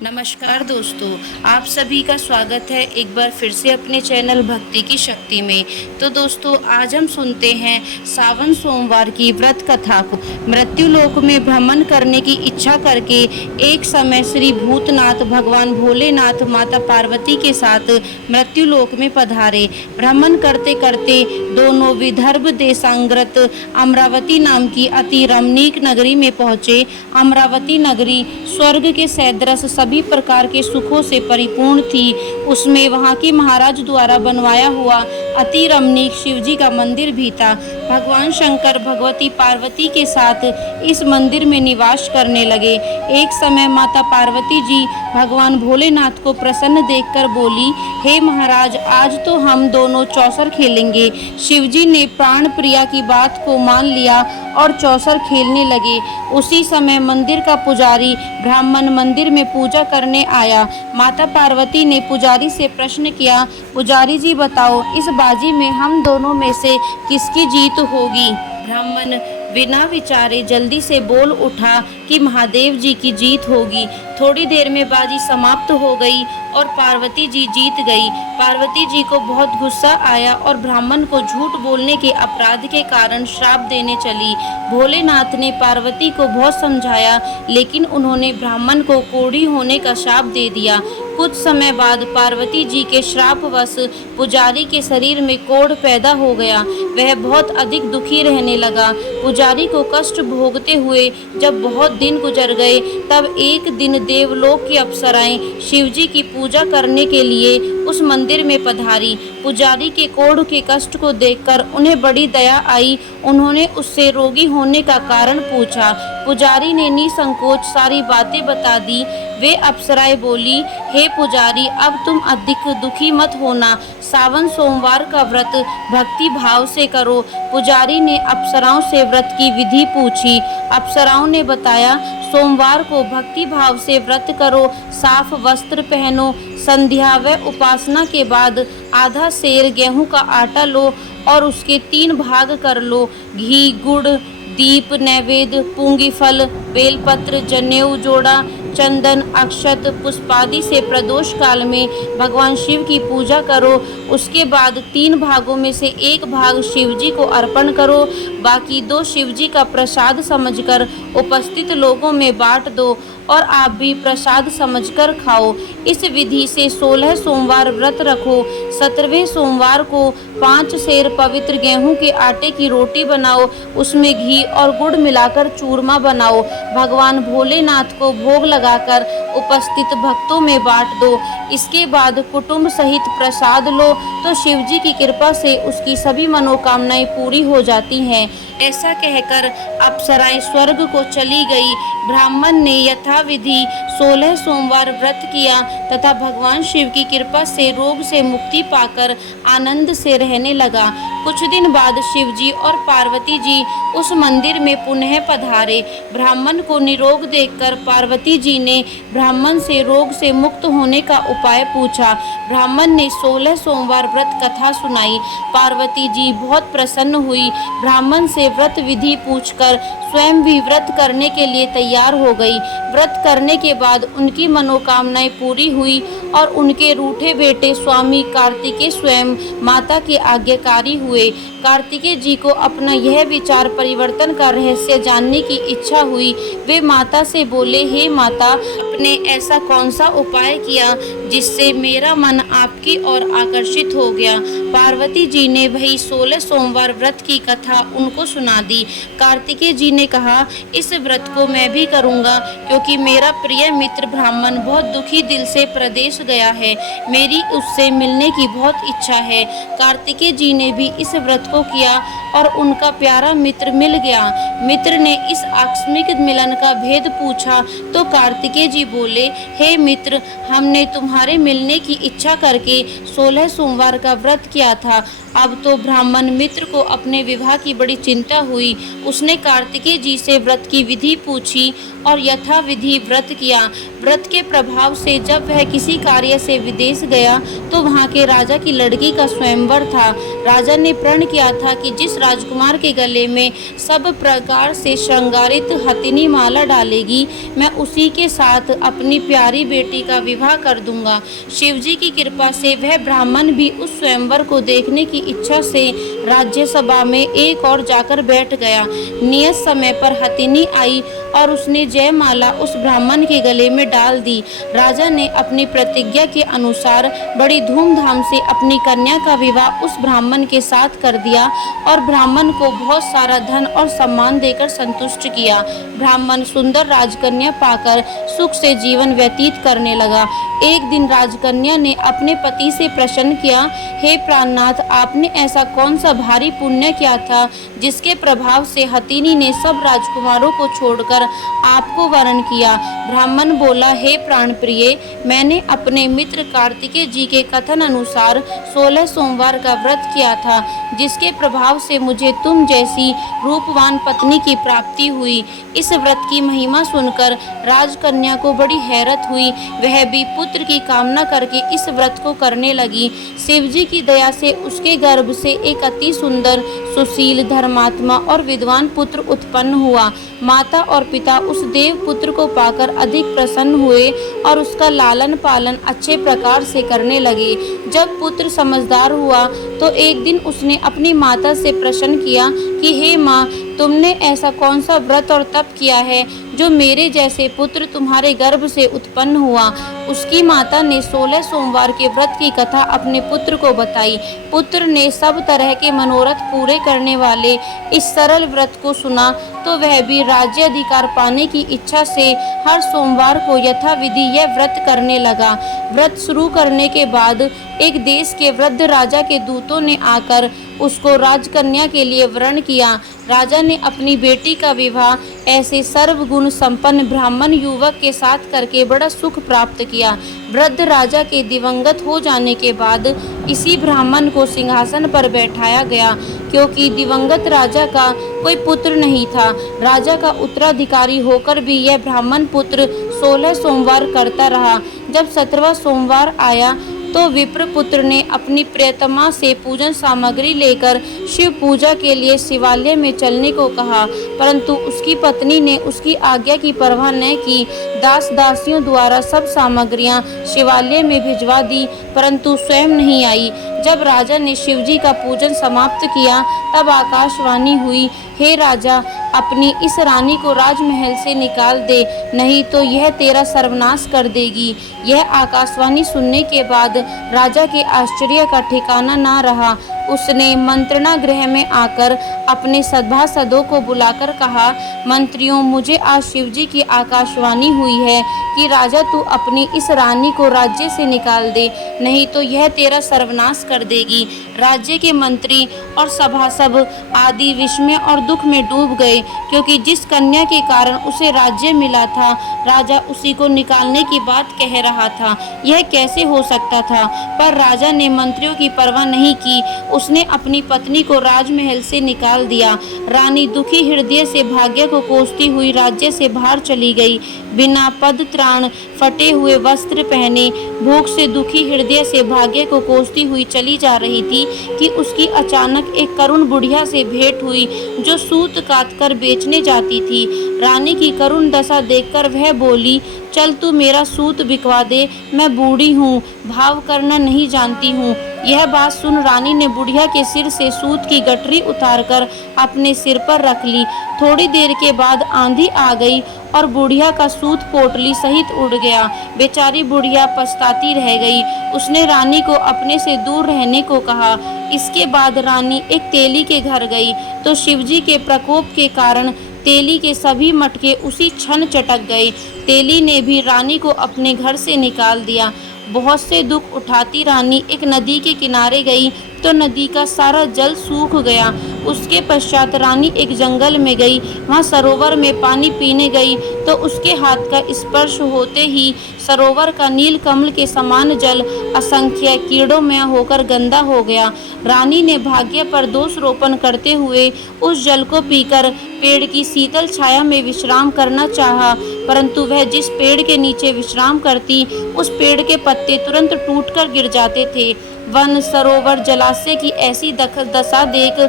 नमस्कार दोस्तों, आप सभी का स्वागत है एक बार फिर से अपने चैनल भक्ति की शक्ति में। तो दोस्तों, आज हम सुनते हैं सावन सोमवार की व्रत कथा को। मृत्यु लोक में भ्रमण करने की इच्छा करके एक समय श्री भूतनाथ भगवान भोलेनाथ माता पार्वती के साथ मृत्यु लोक में पधारे। भ्रमण करते करते दोनों विदर्भ देशांगत अमरावती नाम की अति रमणीक नगरी में पहुँचे। अमरावती नगरी स्वर्ग के सदृश सभी प्रकार के सुखों से परिपूर्ण थी। उसमें वहाँ के महाराज द्वारा बनवाया हुआ अति रमणीक शिवजी का मंदिर भी था। भगवान शंकर भगवती पार्वती के साथ इस मंदिर में निवास करने लगे। एक समय माता पार्वती जी भगवान भोलेनाथ को प्रसन्न देखकर बोली, हे महाराज, आज तो हम दोनों चौसर खेलेंगे। शिवजी ने प्राण प्रिया की बात को मान लिया और चौसर खेलने लगे। उसी समय मंदिर का पुजारी ब्राह्मण मंदिर में पूजा करने आया। माता पार्वती ने पुजारी से प्रश्न किया, पुजारी जी बताओ, इस बाजी में हम दोनों में से किसकी जीत होगी? ब्राह्मण बिना विचारे जल्दी से बोल उठा कि महादेव जी की जीत होगी। थोड़ी देर में बाजी समाप्त हो गई और पार्वती जी जीत गई। पार्वती जी को बहुत गुस्सा आया और ब्राह्मण को झूठ बोलने के अपराध के कारण श्राप देने चली। भोलेनाथ ने पार्वती को बहुत समझाया, लेकिन उन्होंने ब्राह्मण को कोढ़ी होने का श्राप दे दिया। कुछ समय बाद पार्वती जी के श्रापवश पुजारी के शरीर में कोढ़ पैदा हो गया। वह बहुत अधिक दुखी रहने लगा। पुजारी को कष्ट भोगते हुए जब बहुत दिन गुजर गए, तब एक दिन देवलोक की अप्सराएं शिवजी की पूजा करने के लिए उस मंदिर में पधारी। पुजारी के कोढ़ के कष्ट को देखकर उन्हें बड़ी दया आई। उन्होंने उससे रोगी होने का कारण पूछा। पुजारी ने निसंकोच सारी बातें बता दी। वे अप्सराएं बोली, हे पुजारी, अब तुम अधिक दुखी मत होना। सावन सोमवार का व्रत भक्ति भाव से करो। पुजारी ने अप्सराओं से व्रत की विधि पूछी। अप्सराओं ने बताया, सोमवार को भक्ति भाव से व्रत करो, साफ वस्त्र पहनो, संध्या व उपासना के बाद आधा सेर गेहूं का आटा लो और उसके 3 भाग कर लो। घी, गुड़, दीप, नैवेद्य, पूंगी फल, बेलपत्र, जनेऊ जोड़ा, चंदन, अक्षत, पुष्पादि से प्रदोष काल में भगवान शिव की पूजा करो। उसके बाद 3 भागों में से 1 भाग शिवजी को अर्पण करो। बाकी 2 शिवजी का प्रसाद समझकर उपस्थित लोगों में बांट दो और आप भी प्रसाद समझकर खाओ। इस विधि से 16 सोमवार व्रत रखो। 17वें सोमवार को 5 सेर पवित्र गेहूं के आटे की रोटी बनाओ। उसमें घी और गुड़ मिलाकर चूरमा बनाओ। भगवान भोलेनाथ को भोग लगाकर उपस्थित भक्तों में बांट दो। इसके बाद कुटुंब सहित प्रसाद लो तो शिवजी की कृपा से उसकी सभी मनोकामनाएं पूरी हो जाती हैं। ऐसा कहकर अप्सराएं स्वर्ग को चली गई। ब्राह्मण ने यथाविधि 16 सोमवार व्रत किया तथा भगवान शिव की कृपा से रोग से मुक्ति पाकर आनंद से रहने लगा। कुछ दिन बाद शिवजी और पार्वती जी उस मंदिर में पुनः पधारे। ब्राह्मण को निरोग देखकर पार्वती जी ने ब्राह्मण से रोग से मुक्त होने का उपाय पूछा। ब्राह्मण ने 16 सोमवार व्रत कथा सुनाई। पार्वती जी बहुत प्रसन्न हुई। ब्राह्मण से व्रत विधि पूछकर स्वयं भी व्रत करने के लिए तैयार हो गई। व्रत करने के बाद उनकी मनोकामनाएं पूरी हुई और उनके रूठे बेटे स्वामी कार्तिकेय स्वयं माता के आज्ञाकारी हुए। कार्तिकेय जी को अपना यह विचार परिवर्तन का रहस्य जानने की इच्छा हुई। वे माता से बोले, हे माता, आपने ऐसा कौन सा उपाय किया जिससे मेरा मन आपकी ओर आकर्षित हो गया? पार्वती जी ने वही 16 सोमवार व्रत की कथा उनको सुना दी। कार्तिकेय जी ने कहा, इस व्रत को मैं भी करूंगा, क्योंकि मेरा प्रिय मित्र ब्राह्मण बहुत दुखी दिल से प्रदेश गया है। मेरी उससे मिलने की बहुत इच्छा है। कार्तिकेय जी ने भी इस व्रत को किया और उनका प्यारा मित्र मिल गया। मित्र ने इस आकस्मिक मिलन का भेद पूछा तो कार्तिकेय जी बोले, हे मित्र, हमने तुम्हारे मिलने की इच्छा करके 16 सोमवार का व्रत किया था। अब तो ब्राह्मण मित्र को अपने विवाह की बड़ी चिंता हुई। उसने कार्तिकेय जी से व्रत की विधि पूछी और यथाविधि व्रत किया। व्रत के प्रभाव से जब वह किसी कार्य से विदेश गया तो वहाँ के राजा की लड़की का स्वयंवर था। राजा ने प्रण किया था कि जिस राजकुमार के गले में सब प्रकार से श्रृंगारित हथिनी माला डालेगी, मैं उसी के साथ अपनी प्यारी बेटी का विवाह कर दूंगा। शिवजी की कृपा से वह ब्राह्मण भी उस स्वयंवर को देखने की इच्छा से राज्यसभा में एक और जाकर बैठ गया। नियत समय पर हथिनी आई और उसने जयमाला उस ब्राह्मण के गले में डाल दी। राजा ने अपनी प्रतिज्ञा के अनुसार बड़ी धूमधाम से अपनी कन्या का विवाह उस ब्राह्मण के साथ कर दिया और ब्राह्मण को बहुत सारा धन और सम्मान देकर संतुष्ट किया। ब्राह्मण सुंदर राजकन्या पाकर सुख से जीवन व्यतीत करने लगा। एक दिन राजकन्या ने अपने पति से प्रश्न किया, हे प्राणनाथ, आपने ऐसा कौन सा भारी पुण्य किया था जिसके प्रभाव से हथिनी ने सब राजकुमारों को छोड़कर आपको वरण किया? ब्राह्मण बोला, हे प्राण प्रिय, मैंने अपने मित्र कार्तिकेय जी के कथन अनुसार 16 सोमवार का व्रत किया था, जिसके प्रभाव से मुझे तुम जैसी रूपवान पत्नी की प्राप्ति हुई। इस व्रत की महिमा सुनकर राजकन्या को बड़ी हैरत हुई। वह भी पुत्र की कामना करके इस व्रत को करने लगी। शिवजी की दया से उसके गर्भ से एक अति सुंदर, सुशील, धर्मात्मा और विद्वान पुत्र उत्पन्न हुआ। माता और पिता उस देव पुत्र को पाकर अधिक प्रसन्न हुए और उसका लालन पालन अच्छे प्रकार से करने लगे। जब पुत्र समझदार हुआ तो एक दिन उसने अपनी माता से प्रश्न किया कि हे माँ, तुमने ऐसा कौन सा व्रत और तप किया है जो मेरे जैसे पुत्र तुम्हारे गर्भ से उत्पन्न हुआ? उसकी माता ने 16 सोमवार के व्रत की कथा अपने पुत्र को बताई। पुत्र ने सब तरह के मनोरथ पूरे करने वाले इस सरल व्रत को सुना तो वह भी राज्य अधिकार पाने की इच्छा से हर सोमवार को यथाविधि यह व्रत करने लगा। व्रत शुरू करने के बाद एक देश के वृद्ध राजा के दूतों ने आकर उसको राजकन्या के लिए वरण किया। राजा ने अपनी बेटी का विवाह ऐसे सर्वगुण संपन्न ब्राह्मण युवक के साथ करके बड़ा सुख प्राप्त किया। वृद्ध राजा के दिवंगत हो जाने के बाद इसी ब्राह्मण को सिंहासन पर बैठाया गया, क्योंकि दिवंगत राजा का कोई पुत्र नहीं था। राजा का उत्तराधिकारी होकर भी यह ब्राह्मण पुत्र 16 सोमवार करता रहा। जब 17वां सोमवार आया तो विप्र पुत्र ने अपनी प्रियतमा से पूजन सामग्री लेकर शिव पूजा के लिए शिवालय में चलने को कहा, परंतु उसकी पत्नी ने उसकी आज्ञा की परवाह न की। दास दासियों द्वारा सब सामग्रियां शिवालय में भिजवा दी, परंतु स्वयं नहीं आई। जब राजा ने शिवजी का पूजन समाप्त किया तब आकाशवाणी हुई, हे राजा, अपनी इस रानी को राजमहल से निकाल दे, नहीं तो यह तेरा सर्वनाश कर देगी। यह आकाशवाणी सुनने के बाद राजा के आश्चर्य का ठिकाना ना रहा। उसने मंत्रणा गृह में आकर अपने सभासदों को बुलाकर कहा, मंत्रियों, मुझे आज शिवजी की आकाशवाणी हुई है कि राजा तू अपनी इस रानी को राज्य से निकाल दे, नहीं तो यह तेरा सर्वनाश कर देगी। राज्य के मंत्री और सभासद आदि विस्मय और दुख में डूब गए, क्योंकि जिस कन्या के कारण उसे राज्य मिला था, राजा उसी को निकालने की बात कह रहा था। यह कैसे हो सकता था? पर राजा ने मंत्रियों की परवाह नहीं की। उसने अपनी पत्नी को राजमहल से निकाल दिया। रानी दुखी हृदय से भाग्य को कोसती हुई राज्य से बाहर चली गई। बिना पद त्राण, फटे हुए वस्त्र पहने, भूख से दुखी हृदय से भाग्य को कोसती हुई चली जा रही थी कि उसकी अचानक एक करुण बुढ़िया से भेंट हुई, जो सूत काट कर बेचने जाती थी। रानी की करुण दशा देखकर वह बोली, चल तू मेरा सूत बिकवा दे, मैं बूढ़ी हूँ, भाव करना नहीं जानती हूँ। यह बात सुन रानी ने बुढ़िया के सिर से सूत की गठरी उतारकर अपने सिर पर रख ली। थोड़ी देर के बाद आंधी आ गई और बुढ़िया का सूत पोटली सहित उड़ गया। बेचारी बुढ़िया पछताती रह गई। उसने रानी को अपने से दूर रहने को कहा। इसके बाद रानी एक तेली के घर गई तो शिवजी के प्रकोप के कारण तेली के सभी मटके उसी क्षण चटक गए। तेली ने भी रानी को अपने घर से निकाल दिया। बहुत से दुख उठाती रानी एक नदी के किनारे गई तो नदी का सारा जल सूख गया। उसके पश्चात रानी एक जंगल में गई। वहाँ सरोवर में पानी पीने गई तो उसके हाथ का स्पर्श होते ही सरोवर का नील कमल के समान जल असंख्य कीड़ों में होकर गंदा हो गया। रानी ने भाग्य पर दोष रोपण करते हुए उस जल को पीकर पेड़ की शीतल छाया में विश्राम करना चाहा, परंतु वह जिस पेड़ के नीचे विश्राम करती, उस पेड़ के पत्ते तुरंत टूटकर गिर जाते थे। वन, सरोवर, जलाशय की ऐसी दशा देख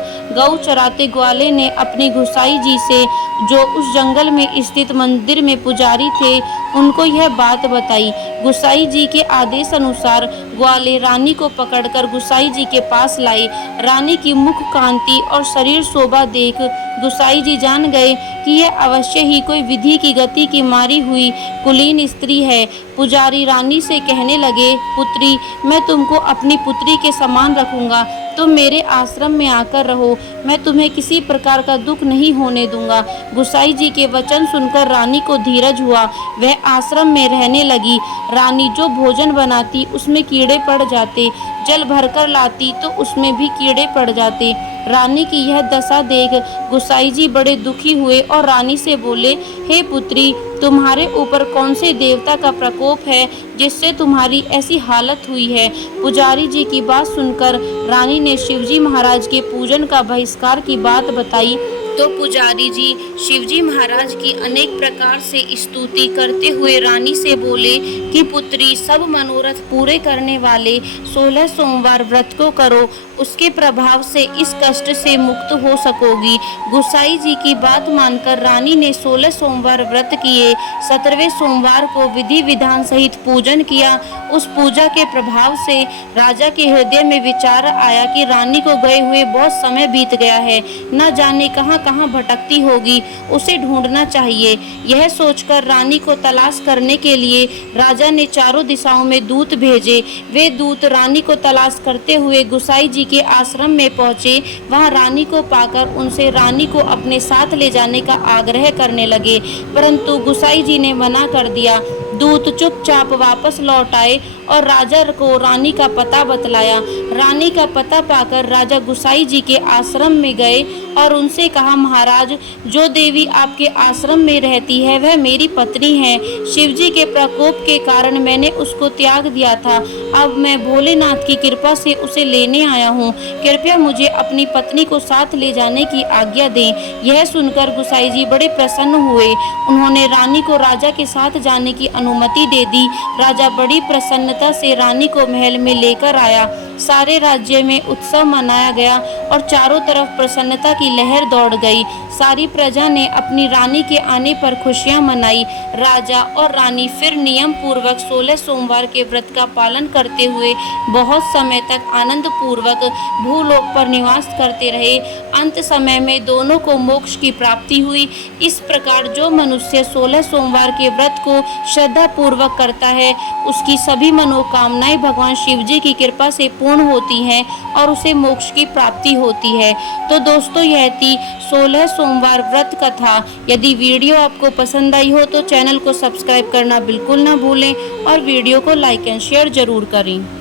गौ चराते ग्वाले ने अपनी गुसाई जी से, जो उस जंगल में स्थित मंदिर में पुजारी थे, उनको यह बात बताई। गुसाई जी के आदेश अनुसार ग्वाले रानी को पकड़कर गुसाई जी के पास लाए। रानी की मुख कांति और शरीर शोभा देख गुसाई जी जान गए कि यह अवश्य ही कोई विधि की गति की मारी हुई कुलीन स्त्री है। पुजारी रानी से कहने लगे, पुत्री, मैं तुमको अपनी पुत्री के समान रखूंगा। तुम मेरे आश्रम में आकर रहो, मैं तुम्हें किसी प्रकार का दुख नहीं होने दूंगा। गुसाई जी के वचन सुनकर रानी को धीरज हुआ। वह आश्रम में रहने लगी। रानी जो भोजन बनाती उसमें कीड़े पड़ जाते, जल भरकर लाती तो उसमें भी कीड़े पड़ जाते। रानी की यह दशा देख गुसाई जी बड़े दुखी हुए और रानी से बोले, हे पुत्री, तुम्हारे ऊपर कौन से देवता का प्रकोप है जिससे तुम्हारी ऐसी हालत हुई है। पुजारी जी की बात सुनकर रानी ने शिवजी महाराज के पूजन का बहिष्कार की बात बताई। तो पुजारी जी शिवजी महाराज की अनेक प्रकार से स्तुति करते हुए रानी से बोले कि पुत्री, सब मनोरथ पूरे करने वाले 16 सोमवार व्रत को करो, उसके प्रभाव से इस कष्ट से मुक्त हो सकोगी। गुसाई जी की बात मानकर रानी ने 16 सोमवार व्रत किए। 17वें सोमवार को विधि विधान सहित पूजन किया। उस पूजा के प्रभाव से राजा के हृदय में विचार आया कि रानी को गए हुए बहुत समय बीत गया है, न जाने कहाँ कहाँ भटकती होगी, उसे ढूंढना चाहिए। यह सोचकर रानी को तलाश करने के लिए राजा ने चारों दिशाओं में दूत भेजे। वे दूत रानी को तलाश करते हुए गुसाई जी के आश्रम में पहुंचे। वहां रानी को पाकर उनसे रानी को अपने साथ ले जाने का आग्रह करने लगे, परंतु गुसाई जी ने मना कर दिया। दूत चुपचाप वापस लौट आए और राजा को रानी का पता बतलाया। रानी का पता पाकर राजा गुसाई जी के आश्रम में गए और उनसे कहा, महाराज, जो देवी आपके आश्रम में रहती है वह मेरी पत्नी है। शिवजी के प्रकोप के कारण मैंने उसको त्याग दिया था। अब मैं भोलेनाथ की कृपा से उसे लेने आया हूँ। कृपया मुझे अपनी पत्नी को साथ ले जाने की आज्ञा दें। यह सुनकर गुसाई जी बड़े प्रसन्न हुए। उन्होंने रानी को राजा के साथ जाने की अनुमति दे दी। राजा बड़ी प्रसन्नता से रानी को महल में लेकर आया। सारे राज्य में उत्सव मनाया गया और चारों तरफ प्रसन्नता की लहर दौड़ गई। सारी प्रजा ने अपनी रानी के आने पर खुशियां मनाई। राजा और रानी फिर नियम पूर्वक 16 सोमवार के व्रत का पालन करते हुए बहुत समय तक आनंद पूर्वक भूलोक पर निवास करते रहे। अंत समय में दोनों को मोक्ष की प्राप्ति हुई। इस प्रकार जो मनुष्य 16 सोमवार के व्रत को श्रद्धा पूर्वक करता है, उसकी सभी मनोकामनाएं भगवान शिव जी की कृपा से पूर्ण होती हैं और उसे मोक्ष की प्राप्ति होती है। तो दोस्तों, यह थी 16 सोमवार व्रत कथा। यदि वीडियो आपको पसंद आई हो तो चैनल को सब्सक्राइब करना बिल्कुल ना भूलें और वीडियो को लाइक एंड शेयर जरूर करें।